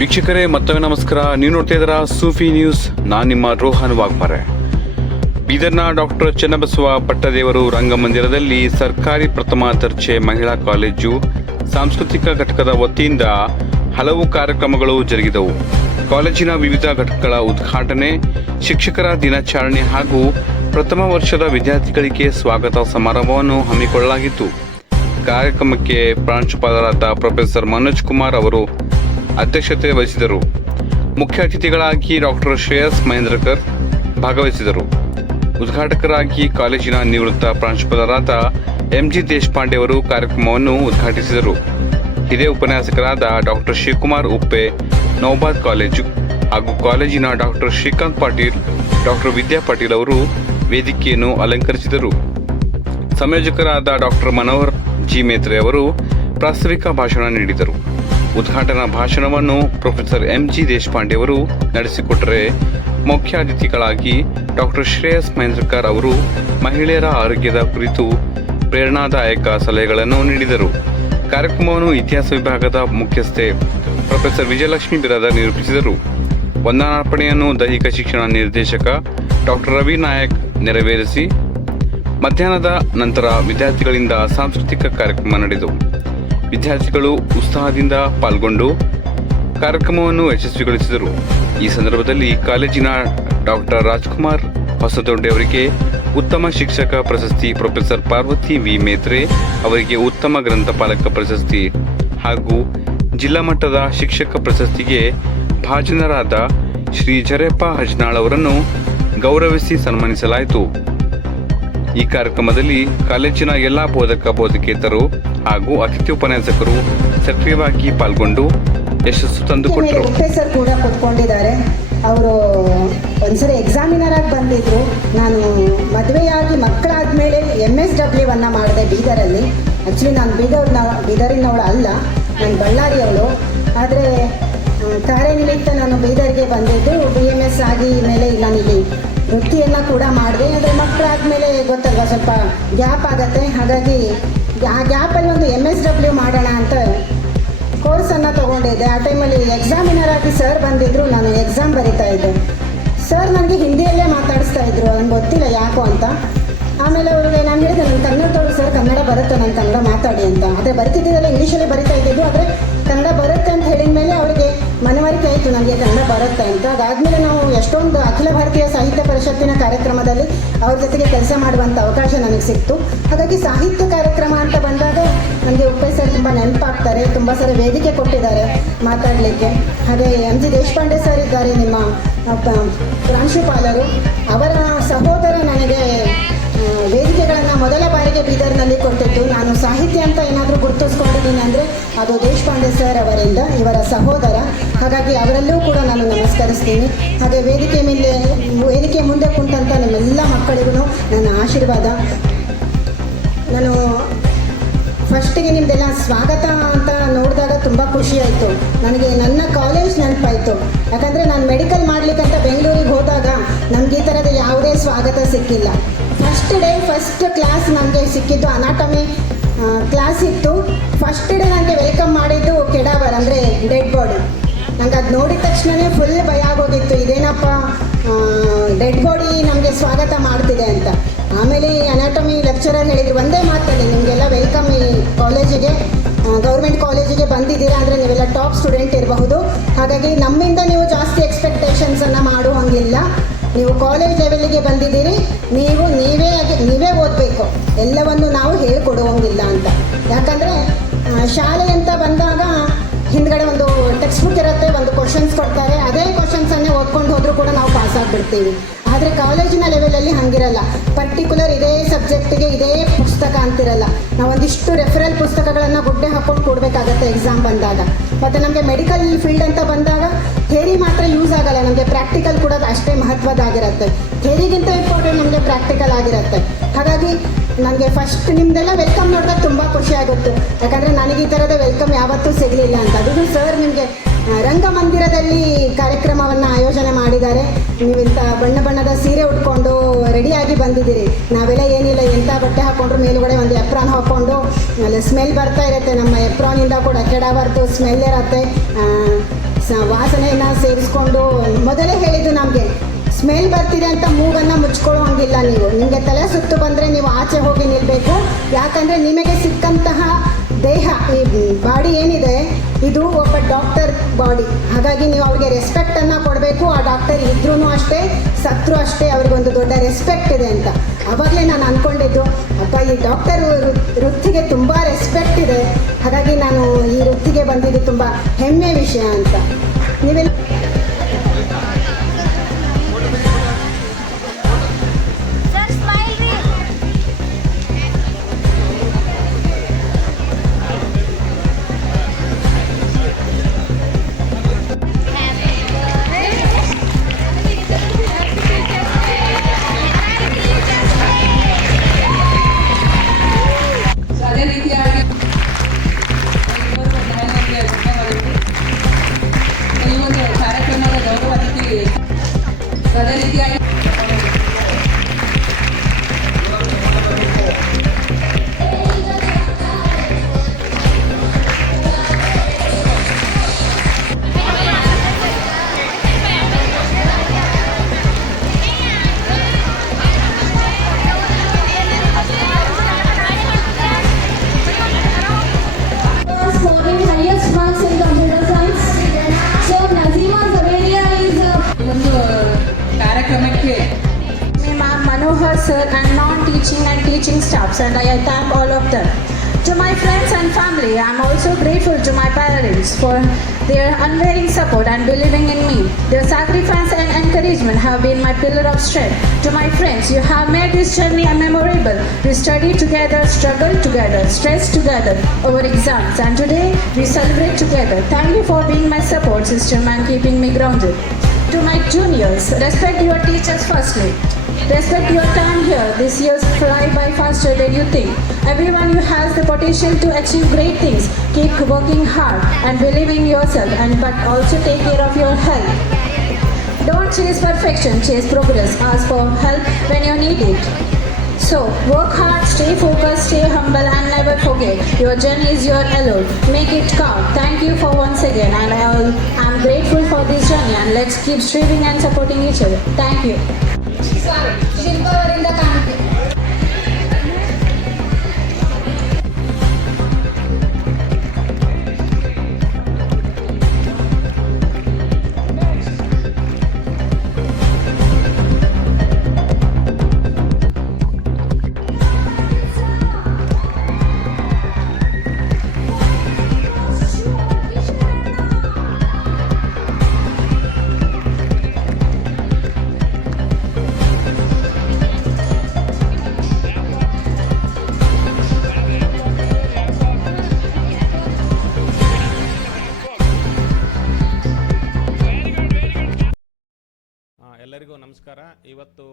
ವೀಕ್ಷಕರೇ, ಮತ್ತೊಮ್ಮೆ ನಮಸ್ಕಾರ. ನೀವು ನೋಡ್ತಾ ಇದ್ದೀರಾ ಸೂಫಿ ನ್ಯೂಸ್. ನಾನು ನಿಮ್ಮ ರೋಹನ್ ವಾಗ್ಮರೆ ಬೀದರ್ನ ಡಾಕ್ಟರ್ ಚನ್ನಬಸವ ಪಟ್ಟದೇವರು ರಂಗಮಂದಿರದಲ್ಲಿ ಸರ್ಕಾರಿ ಪ್ರಥಮ ದರ್ಜೆ ಮಹಿಳಾ ಕಾಲೇಜು ಸಾಂಸ್ಕೃತಿಕ ಘಟಕದ ವತಿಯಿಂದ ಹಲವು ಕಾರ್ಯಕ್ರಮಗಳು ಜರುಗಿದವು. ಕಾಲೇಜಿನ ವಿವಿಧ ಘಟಕಗಳ ಉದ್ಘಾಟನೆ, ಶಿಕ್ಷಕರ ದಿನಾಚರಣೆ ಹಾಗೂ ಪ್ರಥಮ ವರ್ಷದ ವಿದ್ಯಾರ್ಥಿಗಳಿಗೆ ಸ್ವಾಗತ ಸಮಾರಂಭವನ್ನು ಹಮ್ಮಿಕೊಳ್ಳಲಾಗಿತ್ತು. ಕಾರ್ಯಕ್ರಮಕ್ಕೆ ಪ್ರಾಂಶುಪಾಲರಾದ ಪ್ರೊಫೆಸರ್ ಮನೋಜ್ ಕುಮಾರ್ ಅವರು ಅಧ್ಯಕ್ಷತೆ ವಹಿಸಿದರು. ಮುಖ್ಯ ಅತಿಥಿಗಳಾಗಿ ಡಾಕ್ಟರ್ ಶ್ರೇಯಸ್ ಮಹೇಂದ್ರಕರ್ ಭಾಗವಹಿಸಿದರು. ಉದ್ಘಾಟಕರಾಗಿ ಕಾಲೇಜಿನ ನಿವೃತ್ತ ಪ್ರಾಂಶುಪಾಲರಾದ ಎಂಜಿ ದೇಶಪಾಂಡೆ ಅವರು ಕಾರ್ಯಕ್ರಮವನ್ನು ಉದ್ಘಾಟಿಸಿದರು. ಹಿರಿಯ ಉಪನ್ಯಾಸಕರಾದ ಡಾಕ್ಟರ್ ಶಿವಕುಮಾರ್ ಉಪ್ಪೆ ನೌಬಾದ್ ಕಾಲೇಜು ಹಾಗೂ ಕಾಲೇಜಿನ ಡಾಕ್ಟರ್ ಶ್ರೀಕಾಂತ್ ಪಾಟೀಲ್, ಡಾಕ್ಟರ್ ವಿದ್ಯಾ ಪಾಟೀಲ್ ಅವರು ವೇದಿಕೆಯನ್ನು ಅಲಂಕರಿಸಿದರು. ಸಂಯೋಜಕರಾದ ಡಾಕ್ಟರ್ ಮನೋಹರ್ ಜಿ ಮೇತ್ರೆ ಅವರು ಪ್ರಾಸ್ತಾವಿಕ ಭಾಷಣ ನೀಡಿದರು. ಉದ್ಘಾಟನಾ ಭಾಷಣವನ್ನು ಪ್ರೊಫೆಸರ್ ಎಂ ಜಿ ದೇಶಪಾಂಡೆ ಅವರು ನಡೆಸಿಕೊಟ್ಟರೆ ಮುಖ್ಯ ಅತಿಥಿಗಳಾಗಿ ಡಾಕ್ಟರ್ ಶ್ರೇಯಸ್ ಮಹೇಂದ್ರಕರ್ ಅವರು ಮಹಿಳೆಯರ ಆರೋಗ್ಯದ ಕುರಿತು ಪ್ರೇರಣಾದಾಯಕ ಸಲಹೆಗಳನ್ನು ನೀಡಿದರು. ಕಾರ್ಯಕ್ರಮವನ್ನು ಇತಿಹಾಸ ವಿಭಾಗದ ಮುಖ್ಯಸ್ಥೆ ಪ್ರೊಫೆಸರ್ ವಿಜಯಲಕ್ಷ್ಮಿ ಬಿರಾದರ್ ನಿರೂಪಿಸಿದರು. ವಂದನಾರ್ಪಣೆಯನ್ನು ದೈಹಿಕ ಶಿಕ್ಷಣ ನಿರ್ದೇಶಕ ಡಾಕ್ಟರ್ ರವಿ ನಾಯಕ್ ನೆರವೇರಿಸಿ ಮಧ್ಯಾಹ್ನದ ನಂತರ ವಿದ್ಯಾರ್ಥಿಗಳಿಂದ ಸಾಂಸ್ಕೃತಿಕ ಕಾರ್ಯಕ್ರಮ ನಡೆದವು ವಿದ್ಯಾರ್ಥಿಗಳು ಉತ್ಸಾಹದಿಂದ ಪಾಲ್ಗೊಂಡು ಕಾರ್ಯಕ್ರಮವನ್ನು ಯಶಸ್ವಿಗೊಳಿಸಿದರು. ಈ ಸಂದರ್ಭದಲ್ಲಿ ಕಾಲೇಜಿನ ಡಾಕ್ಟರ್ ರಾಜ್ಕುಮಾರ್ ಹೊಸದೊಡ್ಡೆ ಅವರಿಗೆ ಉತ್ತಮ ಶಿಕ್ಷಕ ಪ್ರಶಸ್ತಿ ಪ್ರೊಫೆಸರ್ ಪಾರ್ವತಿ ವಿ. ಮೇತ್ರೆ ಅವರಿಗೆ ಉತ್ತಮ ಗ್ರಂಥಪಾಲಕ ಪ್ರಶಸ್ತಿ ಹಾಗೂ ಜಿಲ್ಲಾ ಮಟ್ಟದ ಶಿಕ್ಷಕ ಪ್ರಶಸ್ತಿಗೆ ಭಾಜನರಾದ ಶ್ರೀ ಜರೆಪ್ಪ ಹಜ್ನಾಳ್ ಅವರನ್ನು ಗೌರವಿಸಿ ಸನ್ಮಾನಿಸಲಾಯಿತು. ಈ ಕಾರ್ಯಕ್ರಮದಲ್ಲಿ ಕಾಲೇಜಿನ ಎಲ್ಲಾ ಬೋಧಕ ಬೋಧಕೇತರು ಹಾಗೂ ಅತಿಥಿ ಉಪನ್ಯಾಸಕರು ಸಕ್ರಿಯವಾಗಿ ಪಾಲ್ಗೊಂಡು ಯಶಸ್ಸು ಮೇಲೆ ತಂದುಕೊಟ್ಟರು ಪ್ರೊಫೆಸರ್ ಕೂಡ ಕೂತ್ಕೊಂಡಿದ್ದಾರೆ ಅವರು ಒಂದ್ಸರಿ ಎಕ್ಸಾಮಿನರ್ ಆಗಿ ಬಂದಿದ್ರು. ನಾನು ಮದುವೆಯಾಗಿ ಮಕ್ಕಳಾದ್ಮೇಲೆ ಎಂ ಎಸ್ ಡಬ್ಲ್ಯೂ ಅನ್ನ ಮಾಡಿದೆ ಬೀದರಲ್ಲಿ. ಆ್ಯಕ್ಚುಲಿ ನಾನು ಬೀದರ್ನ ಬೀದರಿನವಳು ಅಲ್ಲ. ನಾನು ಬಳ್ಳಾರಿಯವಳು. ಆದರೆ ಕಾರ್ಯನಿಮಿತ್ತ ನಾನು ಬೀದರ್ಗೆ ಬಂದಿದ್ದು. ಬಿ ಎಂ ಎಸ್ ಆಗಿ ಮೇಲೆ ನಾನಿಲ್ಲಿ ವೃತ್ತಿಯನ್ನು ಕೂಡ ಮಾಡಿದೆ. ಆದರೆ ಮಕ್ಕಳಾದ್ಮೇಲೆ ಗೊತ್ತಲ್ವ, ಸ್ವಲ್ಪ ಗ್ಯಾಪ್ ಆಗತ್ತೆ. ಹಾಗಾಗಿ ಆ ಗ್ಯಾಪಲ್ಲಿ ಒಂದು ಎಂ ಎಸ್ ಡಬ್ಲ್ಯೂ ಮಾಡೋಣ ಅಂತ ಕೋರ್ಸನ್ನು ತಗೊಂಡಿದ್ದೆ. ಆ ಟೈಮಲ್ಲಿ ಎಕ್ಸಾಮಿನರ್ ಆಗಿ ಸರ್ ಬಂದಿದ್ರು. ನಾನು ಎಕ್ಸಾಮ್ ಬರಿತಾ ಇದ್ದೆ. ಸರ್ ನನಗೆ ಹಿಂದಿಯಲ್ಲೇ ಮಾತಾಡಿಸ್ತಾ ಇದ್ರು. ನನಗೆ ಗೊತ್ತಿಲ್ಲ ಯಾಕೋ ಅಂತ. ಆಮೇಲೆ ಅವ್ರಿಗೆ ನಾನು ಹೇಳಿದೆ ನನ್ನ ಕನ್ನಡದವಳು ಸರ್ ಕನ್ನಡ ಬರುತ್ತೆ ನನ್ನ ಕನ್ನಡ ಮಾತಾಡಿ ಅಂತ. ಆದರೆ ಬರಿತಿದ್ದೆಲ್ಲ ಇಂಗ್ಲೀಷಲ್ಲಿ ಬರಿತಾ ಇದ್ದಿದ್ದು. ಆದರೆ ಕನ್ನಡ ಬರುತ್ತೆ ಅಂತ ಹೇಳಿದ ಮೇಲೆ ಮನವರಿಕೆ ಆಯಿತು. ನನಗೆ ಕನ್ನಡ ಬರುತ್ತೆ ಅಂತ. ಅದಾದಮೇಲೆ ನಾವು ಎಷ್ಟೊಂದು ಅಖಿಲ ಭಾರತೀಯ ಸಾಹಿತ್ಯ ಪರಿಷತ್ತಿನ ಕಾರ್ಯಕ್ರಮದಲ್ಲಿ ಅವ್ರ ಜೊತೆಗೆ ಕೆಲಸ ಮಾಡುವಂಥ ಅವಕಾಶ ನನಗೆ ಸಿಕ್ತು. ಹಾಗಾಗಿ ಸಾಹಿತ್ಯ ಕಾರ್ಯಕ್ರಮ ಅಂತ ಬಂದಾಗ ನನಗೆ ಉಪ್ಪೆ ಸರ್ ತುಂಬ ನೆನಪಾಗ್ತಾರೆ. ತುಂಬ ಸಲ ವೇದಿಕೆ ಕೊಟ್ಟಿದ್ದಾರೆ ಮಾತಾಡಲಿಕ್ಕೆ. ಹಾಗೆ ಎಂ ಜಿ ದೇಶಪಾಂಡೆ ಸರ್ ಇದ್ದಾರೆ, ನಿಮ್ಮ ಪ್ರಾಂಶುಪಾಲರು. ಅವರ ಸಹೋದರ ನನಗೆ ವೇದಿಕೆಗಳನ್ನು ಮೊದಲ ಬಾರಿಗೆ ಬೀದರ್ನಲ್ಲಿ ಕೊಟ್ಟಿದ್ದು. ನಾನು ಸಾಹಿತ್ಯ ಅಂತ ಏನಾದರೂ ಗುರುತಿಸ್ಕೊಂಡಿದ್ದೀನಿ ಅಂದರೆ ಅದು ದೇಶಪಾಂಡೆ ಸರ್ ಅವರಿಂದ, ಇವರ ಸಹೋದರ. ಹಾಗಾಗಿ ಅವರಲ್ಲೂ ಕೂಡ ನಾನು ನಮಸ್ಕರಿಸ್ತೀನಿ. ಹಾಗೆ ವೇದಿಕೆ ಮೇಲೆ, ವೇದಿಕೆ ಮುಂದೆ ಕುಂತಂಥ ನಿಮ್ಮೆಲ್ಲ ಮಕ್ಕಳಿಗೂ ನನ್ನ ಆಶೀರ್ವಾದ. ನಾನು ಫಸ್ಟಿಗೆ ನಿಮ್ದೆಲ್ಲ ಸ್ವಾಗತ ಅಂತ ನೋಡಿದಾಗ ತುಂಬ ಖುಷಿ ಆಯಿತು. ನನಗೆ ನನ್ನ ಕಾಲೇಜ್ ನೆನಪಾಯಿತು. ಯಾಕಂದರೆ ನಾನು ಮೆಡಿಕಲ್ ಮಾಡಲಿಕ್ಕಂತ ಬೆಂಗಳೂರಿಗೆ ಹೋದಾಗ ನಮಗೆ ಈ ಥರದ ಯಾವುದೇ ಸ್ವಾಗತ ಸಿಕ್ಕಿಲ್ಲ. ಫಸ್ಟ್ ಕ್ಲಾಸ್ ನನಗೆ ಸಿಕ್ಕಿದ್ದು ಅನಾಟಮಿ ಕ್ಲಾಸ್ ಇತ್ತು. ಫಸ್ಟ್ ಡೇ ನನಗೆ ವೆಲ್ಕಮ್ ಮಾಡಿದ್ದು ಕೆಡಾವರ್, ಅಂದರೆ ಡೆಡ್ ಬಾಡಿ ನಂಗೆ ಅದು ನೋಡಿದ ತಕ್ಷಣವೇ ಫುಲ್ ಭಯ ಆಗೋಗಿತ್ತು. ಇದೇನಪ್ಪ ಡೆಡ್ ಬಾಡಿ ನಮಗೆ ಸ್ವಾಗತ ಮಾಡ್ತಿದೆ ಅಂತ. ಆಮೇಲೆ ಅನಾಟಮಿ ಲೆಕ್ಚರರ್ ಹೇಳಿದ್ರು, ಒಂದೇ ಮಾತಲ್ಲಿ ನಿಮಗೆಲ್ಲ ವೆಲ್ಕಮ್ ಈ ಕಾಲೇಜಿಗೆ ಗೌರ್ಮೆಂಟ್ ಕಾಲೇಜಿಗೆ ಬಂದಿದ್ದೀರಾ ಅಂದರೆ ನೀವೆಲ್ಲ ಟಾಪ್ ಸ್ಟೂಡೆಂಟ್ ಇರಬಹುದು. ಹಾಗಾಗಿ ನಮ್ಮಿಂದ ನೀವು ಜಾಸ್ತಿ ಎಕ್ಸ್ಪೆಕ್ಟೇಷನ್ಸನ್ನು ಮಾಡುವಂಗಿಲ್ಲ. ನೀವು ಕಾಲೇಜ್ ಲೆವೆಲ್ಗೆ ಬಂದಿದ್ದೀರಿ. ನೀವು ನೀವೇ ಆಗಿ- ಓದಬೇಕು ಎಲ್ಲವನ್ನು ನಾವು ಹೇಳಿಕೊಡುವಂಗಿಲ್ಲ ಅಂತ. ಯಾಕಂದರೆ ಶಾಲೆ ಅಂತ ಬಂದಾಗ ಹಿಂದ್ಗಡೆ ಒಂದು ಟೆಕ್ಸ್ಟ್ ಬುಕ್ ಇರುತ್ತೆ, ಒಂದು ಕ್ವಶನ್ಸ್ ಕೊಡ್ತಾರೆ. ಅದೇ ಕ್ವಶನ್ಸನ್ನೇ ಓದ್ಕೊಂಡು ಹೋದರೂ ಕೂಡ ನಾವು ಪಾಸ್ ಆಗಿಬಿಡ್ತೀವಿ. ಆದರೆ ಕಾಲೇಜಿನ ಲೆವೆಲಲ್ಲಿ ಹಂಗಿರಲ್ಲ. ಪರ್ಟಿಕ್ಯುಲರ್ ಇದೇ ಸಬ್ಜೆಕ್ಟಿಗೆ ಇದೇ ಪುಸ್ತಕ ಅಂತಿರಲ್ಲ. ನಾವು ಒಂದಿಷ್ಟು ರೆಫರಲ್ ಪುಸ್ತಕಗಳನ್ನು ಗುಡ್ಡೆ ಹಾಕ್ಕೊಂಡು ಕೊಡಬೇಕಾಗತ್ತೆ ಎಕ್ಸಾಮ್ ಬಂದಾಗ. ಮತ್ತು ನಮಗೆ ಮೆಡಿಕಲ್ ಫೀಲ್ಡ್ ಅಂತ ಬಂದಾಗ ಯೂಸ್ ಆಗಲ್ಲ. ನಮಗೆ ಪ್ರಾಕ್ಟಿಕಲ್ ಕೂಡ ಅಷ್ಟೇ ಮಹತ್ವದಾಗಿರುತ್ತೆ ಥೇರಿಗಿಂತ ಇಂಪಾರ್ಟೆಂಟ್ ನಮಗೆ ಪ್ರಾಕ್ಟಿಕಲ್ ಆಗಿರುತ್ತೆ. ಹಾಗಾಗಿ ನನಗೆ ಫಸ್ಟ್ ನಿಮ್ದೆಲ್ಲ ವೆಲ್ಕಮ್ ನೋಡಿದಾಗ ತುಂಬ ಖುಷಿ ಆಗುತ್ತೆ. ಯಾಕಂದರೆ ನನಗೆ ಈ ಥರದ ವೆಲ್ಕಮ್ ಯಾವತ್ತೂ ಸಿಗಲಿಲ್ಲ ಅಂತ. ಅದು ಸರ್ ನಿಮಗೆ ರಂಗಮಂದಿರದಲ್ಲಿ ಕಾರ್ಯಕ್ರಮವನ್ನು ಆಯೋಜನೆ ಮಾಡಿದ್ದಾರೆ. ನೀವು ಇಂಥ ಬಣ್ಣ ಬಣ್ಣದ ಸೀರೆ ಉಟ್ಕೊಂಡು ರೆಡಿಯಾಗಿ ಬಂದಿದ್ದೀರಿ. ನಾವೆಲ್ಲ ಏನಿಲ್ಲ ಎಂಥ ಬಟ್ಟೆ ಹಾಕ್ಕೊಂಡ್ರು ಮೇಲುಗಡೆ ಒಂದು ಎಪ್ರಾನ್ ಹಾಕ್ಕೊಂಡು ಸ್ಮೆಲ್ ಬರ್ತಾ ಇರುತ್ತೆ. ನಮ್ಮ ಎಪ್ರಾನಿಂದ ಕೂಡ ಕೆಡಬಾರ್ದು ಸ್ಮೆಲ್ ಇರುತ್ತೆ. ವಾಸನೆಯನ್ನ ಸೇರಿಸ್ಕೊಂಡು ಮೊದಲೇ ಹೇಳಿದ್ದು ನಮಗೆ ಸ್ಮೆಲ್ ಬರ್ತಿದೆ ಅಂತ ಮೂಗನ್ನು ಮುಚ್ಕೊಳ್ಳೋ ಹಂಗಿಲ್ಲ ನೀವು. ನಿಮಗೆ ತಲೆ ಸುತ್ತು ಬಂದರೆ ನೀವು ಆಚೆ ಹೋಗಿ ನಿಲ್ಲಬೇಕು ಯಾಕಂದರೆ ನಿಮಗೆ ಸಿಕ್ಕಂತಹ ದೇಹ, ಈ ಬಾಡಿ ಏನಿದೆ ಇದು ಒಬ್ಬ ಡಾಕ್ಟರ್ ಬಾಡಿ. ಹಾಗಾಗಿ ನೀವು ಅವ್ರಿಗೆ ರೆಸ್ಪೆಕ್ಟನ್ನು ಕೊಡಬೇಕು. ಆ ಡಾಕ್ಟರ್ ಇದ್ರೂ ಅಷ್ಟೇ, ಸತ್ರು ಅಷ್ಟೇ ಅವ್ರಿಗೊಂದು ದೊಡ್ಡ ರೆಸ್ಪೆಕ್ಟ್ ಇದೆ ಅಂತ. ಅವಾಗಲೇ ನಾನು ಅಂದ್ಕೊಂಡಿದ್ದು ಅಪ್ಪ, ಈ ಡಾಕ್ಟರ್ ವೃತ್ತಿಗೆ ತುಂಬ ರೆಸ್ಪೆಕ್ಟ್ ಇದೆ. ಹಾಗಾಗಿ ನಾನು ಈ ವೃತ್ತಿಗೆ ಬಂದಿದ್ದು ತುಂಬ ಹೆಮ್ಮೆ ವಿಷಯ ಅಂತ. ನೀವೆಲ್ಲ sir and non-teaching and teaching staffs and I thank all of them. To my friends and family, I am also grateful to my parents for their unwavering support and believing in me. Their sacrifice and encouragement have been my pillar of strength. To my friends, you have made this journey memorable. We studied together, struggled together, stressed together over exams and today we celebrate together. Thank you for being my support system and keeping me grounded. To my juniors, respect your teachers firstly. Respect your time here. This year's fly by faster than you think. Everyone who has the potential to achieve great things, keep working hard and believe in yourself and but also take care of your health. Don't chase perfection, chase progress. Ask for help when you need it. So, work hard, stay focused, stay humble, and never forget your journey is your alone. Make it count. Thank you for once again, and I am grateful for this journey. And let's keep striving and supporting each other. Thank you. ನಮಸ್ಕಾರ ಇವತ್ತು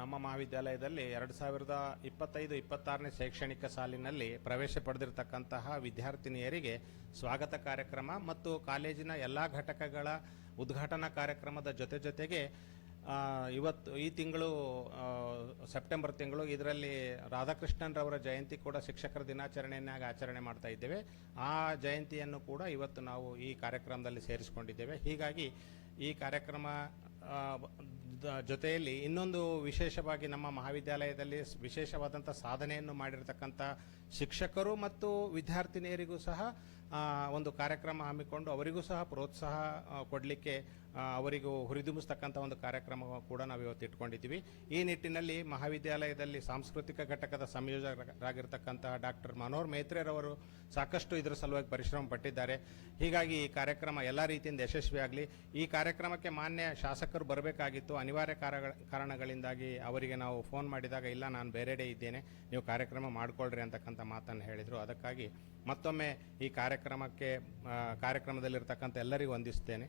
ನಮ್ಮ ಮಹಾವಿದ್ಯಾಲಯದಲ್ಲಿ ಎರಡು ಸಾವಿರದ ಇಪ್ಪತ್ತೈದು, ಇಪ್ಪತ್ತಾರನೇ ಶೈಕ್ಷಣಿಕ ಸಾಲಿನಲ್ಲಿ ಪ್ರವೇಶ ಪಡೆದಿರತಕ್ಕಂತಹ ವಿದ್ಯಾರ್ಥಿನಿಯರಿಗೆ ಸ್ವಾಗತ ಕಾರ್ಯಕ್ರಮ ಮತ್ತು ಕಾಲೇಜಿನ ಎಲ್ಲ ಘಟಕಗಳ ಉದ್ಘಾಟನಾ ಕಾರ್ಯಕ್ರಮದ ಜೊತೆ ಜೊತೆಗೆ ಇವತ್ತು ಈ ತಿಂಗಳು ಸೆಪ್ಟೆಂಬರ್ ತಿಂಗಳು ಇದರಲ್ಲಿ ರಾಧಾಕೃಷ್ಣನ್ರವರ ಜಯಂತಿ ಕೂಡ ಶಿಕ್ಷಕರ ದಿನಾಚರಣೆಯನ್ನಾಗಿ ಆಚರಣೆ ಮಾಡ್ತಾ ಇದ್ದೇವೆ. ಆ ಜಯಂತಿಯನ್ನು ಕೂಡ ಇವತ್ತು ನಾವು ಈ ಕಾರ್ಯಕ್ರಮದಲ್ಲಿ ಸೇರಿಸಿಕೊಂಡಿದ್ದೇವೆ. ಹೀಗಾಗಿ ಈ ಕಾರ್ಯಕ್ರಮ ಜೊತೆಯಲ್ಲಿ ಇನ್ನೊಂದು ವಿಶೇಷವಾಗಿ ನಮ್ಮ ಮಹಾವಿದ್ಯಾಲಯದಲ್ಲಿ ವಿಶೇಷವಾದಂಥ ಸಾಧನೆಯನ್ನು ಮಾಡಿರತಕ್ಕಂಥ ಶಿಕ್ಷಕರು ಮತ್ತು ವಿದ್ಯಾರ್ಥಿನಿಯರಿಗೂ ಸಹ ಒಂದು ಕಾರ್ಯಕ್ರಮ ಹಮ್ಮಿಕೊಂಡು ಅವರಿಗೂ ಸಹ ಪ್ರೋತ್ಸಾಹ ಕೊಡಲಿಕ್ಕೆ ಅವರಿಗೂ ಹುರಿದುಂಬಿಸ್ತಕ್ಕಂಥ ಒಂದು ಕಾರ್ಯಕ್ರಮ ಕೂಡ ನಾವು ಇವತ್ತು ಇಟ್ಕೊಂಡಿದ್ದೀವಿ. ಈ ನಿಟ್ಟಿನಲ್ಲಿ ಮಹಾವಿದ್ಯಾಲಯದಲ್ಲಿ ಸಾಂಸ್ಕೃತಿಕ ಘಟಕದ ಸಂಯೋಜಕರಾಗಿರ್ತಕ್ಕಂತಹ ಡಾಕ್ಟರ್ ಮನೋಹರ್ ಮೇತ್ರೆರವರು ಸಾಕಷ್ಟು ಇದರ ಸಲುವಾಗಿ ಪರಿಶ್ರಮ ಪಟ್ಟಿದ್ದಾರೆ. ಹೀಗಾಗಿ ಈ ಕಾರ್ಯಕ್ರಮ ಎಲ್ಲ ರೀತಿಯಿಂದ ಯಶಸ್ವಿಯಾಗಲಿ ಈ ಕಾರ್ಯಕ್ರಮಕ್ಕೆ ಮಾನ್ಯ ಶಾಸಕರು ಬರಬೇಕಾಗಿತ್ತು. ಅನಿವಾರ್ಯ ಕಾರಣಗಳಿಂದಾಗಿ ಅವರಿಗೆ ನಾವು ಫೋನ್ ಮಾಡಿದಾಗ, ಇಲ್ಲ, ನಾನು ಬೇರೆಡೆ ಇದ್ದೇನೆ, ನೀವು ಕಾರ್ಯಕ್ರಮ ಮಾಡಿಕೊಳ್ಳ್ರಿ ಅಂತಕ್ಕಂಥ ಮಾತನ್ನು ಹೇಳಿದರು. ಅದಕ್ಕಾಗಿ ಮತ್ತೊಮ್ಮೆ ಈ ಕಾರ್ಯಕ್ರಮಕ್ಕೆ ಕಾರ್ಯಕ್ರಮದಲ್ಲಿರ್ತಕ್ಕಂಥ ಎಲ್ಲರಿಗೂ ವಂದಿಸ್ತೇನೆ.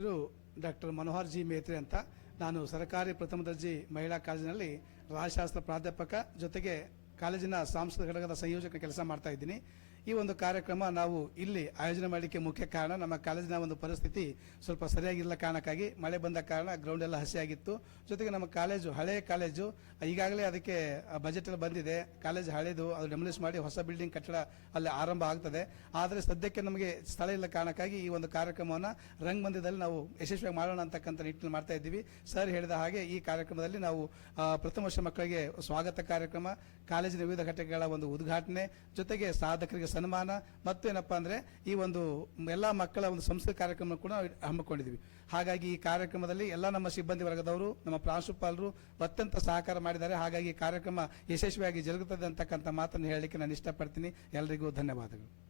ಹೆಸರು ಡಾಕ್ಟರ್ ಮನೋಹರ್ ಜಿ ಮೇತ್ರೆ ಅಂತ. ನಾನು ಸರ್ಕಾರಿ ಪ್ರಥಮ ದರ್ಜೆ ಮಹಿಳಾ ಕಾಲೇಜಿನಲ್ಲಿ ರಾಜಶಾಸ್ತ್ರ ಪ್ರಾಧ್ಯಾಪಕ ಜೊತೆಗೆ ಕಾಲೇಜಿನ ಸಾಂಸ್ಕೃತಿಕ ಘಟಕದ ಸಂಯೋಜಕ ಕೆಲಸ ಮಾಡ್ತಾ ಇದ್ದೀನಿ. ಈ ಒಂದು ಕಾರ್ಯಕ್ರಮ ನಾವು ಇಲ್ಲಿ ಆಯೋಜನೆ ಮಾಡಲಿಕ್ಕೆ ಮುಖ್ಯ ಕಾರಣ ನಮ್ಮ ಕಾಲೇಜಿನ ಒಂದು ಪರಿಸ್ಥಿತಿ ಸ್ವಲ್ಪ ಸರಿಯಾಗಿಲ್ಲ ಕಾರಣಕ್ಕಾಗಿ ಮಳೆ ಬಂದ ಕಾರಣ ಗ್ರೌಂಡ್ ಎಲ್ಲ ಹಸಿಯಾಗಿತ್ತು. ಜೊತೆಗೆ ನಮ್ಮ ಕಾಲೇಜು ಹಳೆಯ ಕಾಲೇಜು, ಈಗಾಗಲೇ ಅದಕ್ಕೆ ಬಜೆಟ್ ಎಲ್ಲ ಬಂದಿದೆ. ಕಾಲೇಜ್ ಹಳೆಯದು ಅದು ಡೆಮೊಲಿಷ್ ಮಾಡಿ ಹೊಸ ಬಿಲ್ಡಿಂಗ್ ಕಟ್ಟಡ ಅಲ್ಲಿ ಆರಂಭ ಆಗ್ತದೆ. ಆದರೆ ಸದ್ಯಕ್ಕೆ ನಮಗೆ ಸ್ಥಳ ಇಲ್ಲ ಕಾರಣಕ್ಕಾಗಿ ಈ ಒಂದು ಕಾರ್ಯಕ್ರಮವನ್ನು ರಂಗಮಂದಿರದಲ್ಲಿ ನಾವು ಯಶಸ್ವಿಯಾಗಿ ಮಾಡೋಣ ಅಂತಕ್ಕಂಥ ನಿಟ್ಟಿನಲ್ಲಿ ಮಾಡ್ತಾ ಇದ್ದೀವಿ. ಸರ್ ಹೇಳಿದ ಹಾಗೆ ಈ ಕಾರ್ಯಕ್ರಮದಲ್ಲಿ ನಾವು ಪ್ರಥಮ ವರ್ಷ ಮಕ್ಕಳಿಗೆ ಸ್ವಾಗತ ಕಾರ್ಯಕ್ರಮ ಕಾಲೇಜಿನ ವಿವಿಧ ಘಟಕಗಳ ಒಂದು ಉದ್ಘಾಟನೆ, ಜೊತೆಗೆ ಸಾಧಕರಿಗೆ ಸನ್ಮಾನ, ಮತ್ತು ಏನಪ್ಪಾ ಅಂದರೆ ಈ ಒಂದು ಎಲ್ಲ ಮಕ್ಕಳ ಒಂದು ಸಂಸ್ಕೃತಿ ಕಾರ್ಯಕ್ರಮ ಕೂಡ ಹಮ್ಮಿಕೊಂಡಿದ್ವಿ. ಹಾಗಾಗಿ ಈ ಕಾರ್ಯಕ್ರಮದಲ್ಲಿ ಎಲ್ಲ ನಮ್ಮ ಸಿಬ್ಬಂದಿ ವರ್ಗದವರು, ನಮ್ಮ ಪ್ರಾಂಶುಪಾಲರು ಅತ್ಯಂತ ಸಹಕಾರ ಮಾಡಿದ್ದಾರೆ. ಹಾಗಾಗಿ ಕಾರ್ಯಕ್ರಮ ಯಶಸ್ವಿಯಾಗಿ ಜರುಗುತ್ತದೆ ಅಂತಕ್ಕಂಥ ಮಾತನ್ನು ಹೇಳಲಿಕ್ಕೆ ನಾನು ಇಷ್ಟಪಡ್ತೀನಿ. ಎಲ್ರಿಗೂ ಧನ್ಯವಾದಗಳು.